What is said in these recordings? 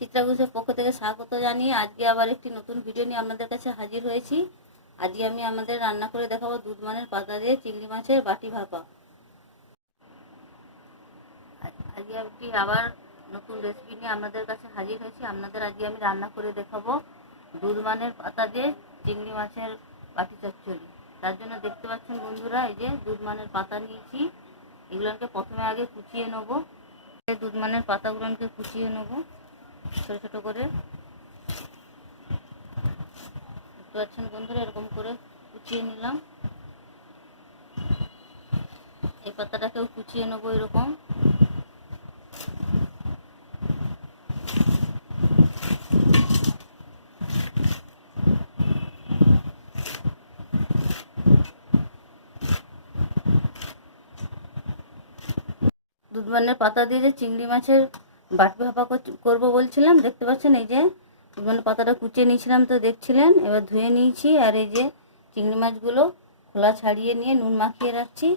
চিত্রা ঘোষের পক্ষ থেকে স্বাগত জানিয়ে আজকে আবার একটি নতুন ভিডিও নিয়ে আপনাদের কাছে হাজির হয়েছি। আজকে আমি আমাদের রান্না করে দেখাবো দুধমানের পাতা দিয়ে চিংড়ি মাছের বাটি ভাপা। আজ- আজকে একটি আবার নতুন রেসিপি নিয়ে আপনাদের কাছে হাজির হয়েছি। আপনাদের আজকে আমি রান্না করে দেখাবো দুধমানের পাতা দিয়ে চিংড়ি মাছের বাটি চচ্চড়ি। তার জন্য দেখতে পাচ্ছেন বন্ধুরা, এই যে দুধমানের পাতা নিয়েছি। এগুলোকে প্রথমে আগে কুচিয়ে নেব। দুধমানের পাতাগুলোকে কুচিয়ে নেব। ছোটো ছোটো করে। দেখতে পাচ্ছেন বন্ধুরা, এরকম করে কুচিয়ে নিলাম। এই পাতাটাকেও কুচিয়ে নেব এরকম। দুধবানের পাতা দিয়ে যে চিংড়ি মাছের বাটি ভাপা কর- করব বলছিলাম, দেখতে পাচ্ছেন এই যে দুধবানের পাতাটা কুচিয়ে নিয়েছিলাম তো দেখছিলেন, এবার ধুয়ে নিয়েছি, আর এই যে চিংড়ি মাছগুলো খোলা ছাড়িয়ে নিয়ে নুন মাখিয়ে রাখছি,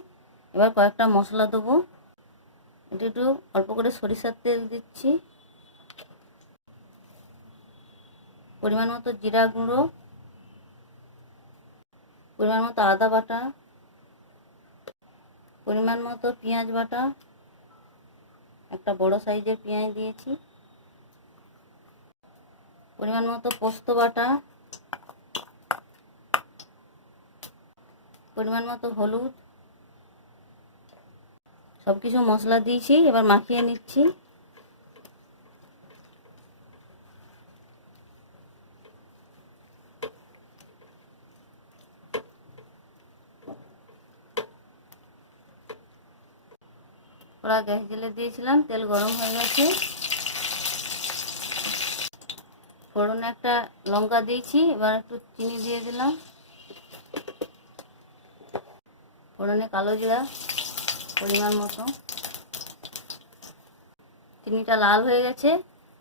এবার কয়েকটা মশলা দেবো। এটা একটু অল্প করে সরিষার তেল দিচ্ছি। পরিমাণ মতো জিরা গুঁড়ো, পরিমাণ মতো আদা বাটা, পরিমাণ মতো পেঁয়াজ বাটা একটা বড় সাইজের পেঁয়াজ দিয়েছি। পরিমাণ মতো পোস্ত বাটা। পরিমাণ মতো হলুদ। সব কিছু মশলা দিয়েছি, এবার মাখিয়ে নিচ্ছি। ওরা গ্যাস জেলে দিয়েছিলাম, তেল গরম হয়ে গেছে। ফোড়নে একটা লঙ্কা দিয়েছি, এবার একটু চিনি দিয়ে দিলাম। ফোড়নে কালো জিরা পরিমাণ মতো। চিনিটা লাল হয়ে গেছে,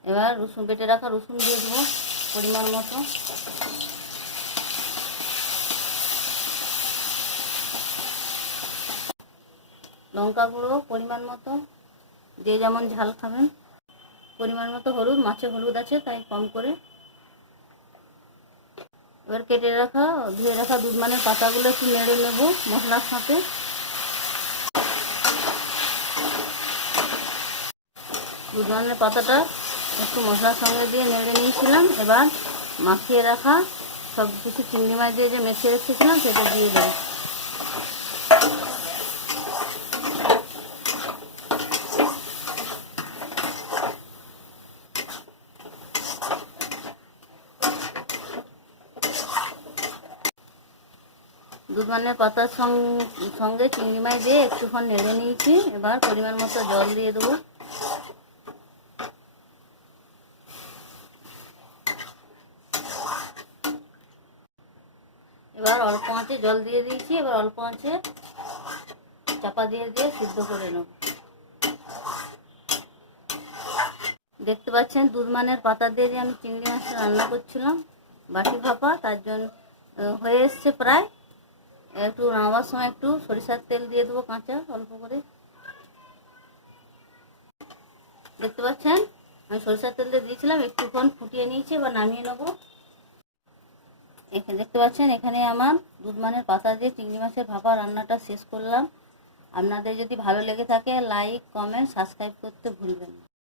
এবার রসুন, বেটে রাখা রসুন দিয়ে দেবো পরিমাণ মতো। লঙ্কা গুঁড়ো, পরিমাণ মতো। যে যেমন ঝাল খাবেন, পরিমাণ মতো হলুদ, মাছে হলুদ আছে, তাই কম করে। এবার কেটে রাখা, ধুয়ে রাখা দুধমানের পাতাগুলো একটু নেড়ে নেব মশলার সাথে। দুধমানের পাতাটা একটু মশলার সঙ্গে দিয়ে নেড়ে নিয়েছিলাম। এবার মাখিয়ে রাখা সব কিছু চিংড়ি মাছ দিয়ে যে মেখে রেখেছিলাম, সেটা দিয়ে দেবো। দুধমানের পাতার সঙ্গে চিংড়ি মাছ দিয়ে একটুক্ষণ নেড়ে নিয়েছি। এবার পরিমাণ মতো জল দিয়ে দেবো। এবার অল্প আঁচে জল দিয়ে দিয়েছি। এবার অল্প আঁচে চাপা দিয়ে দিয়ে সিদ্ধ করে নেব। দেখতে পাচ্ছেন দুধমানের পাতা দিয়ে আমি চিংড়ি মাছটা রান্না করছিলাম, বাটি ভাপা, তার জন্য, হয়ে এসছে প্রায়। একটু নামাবার সময় একটু সরিষার তেল দিয়ে দেবো কাঁচা, অল্প করে। দেখতে পাচ্ছেন? আমি সরিষার তেল দিয়ে দিয়েছিলাম, একটুক্ষণ ফুটিয়ে নিয়েছি, এবার নামিয়ে নেব। এখানে দেখতে পাচ্ছেন, এখানে আমার দুধমানের পাতা দিয়ে চিংড়ি মাছের ভাপা রান্নাটা শেষ করলাম। আপনাদের যদি ভালো লেগে থাকে লাইক কমেন্ট সাবস্ক্রাইব করতে ভুলবেন না।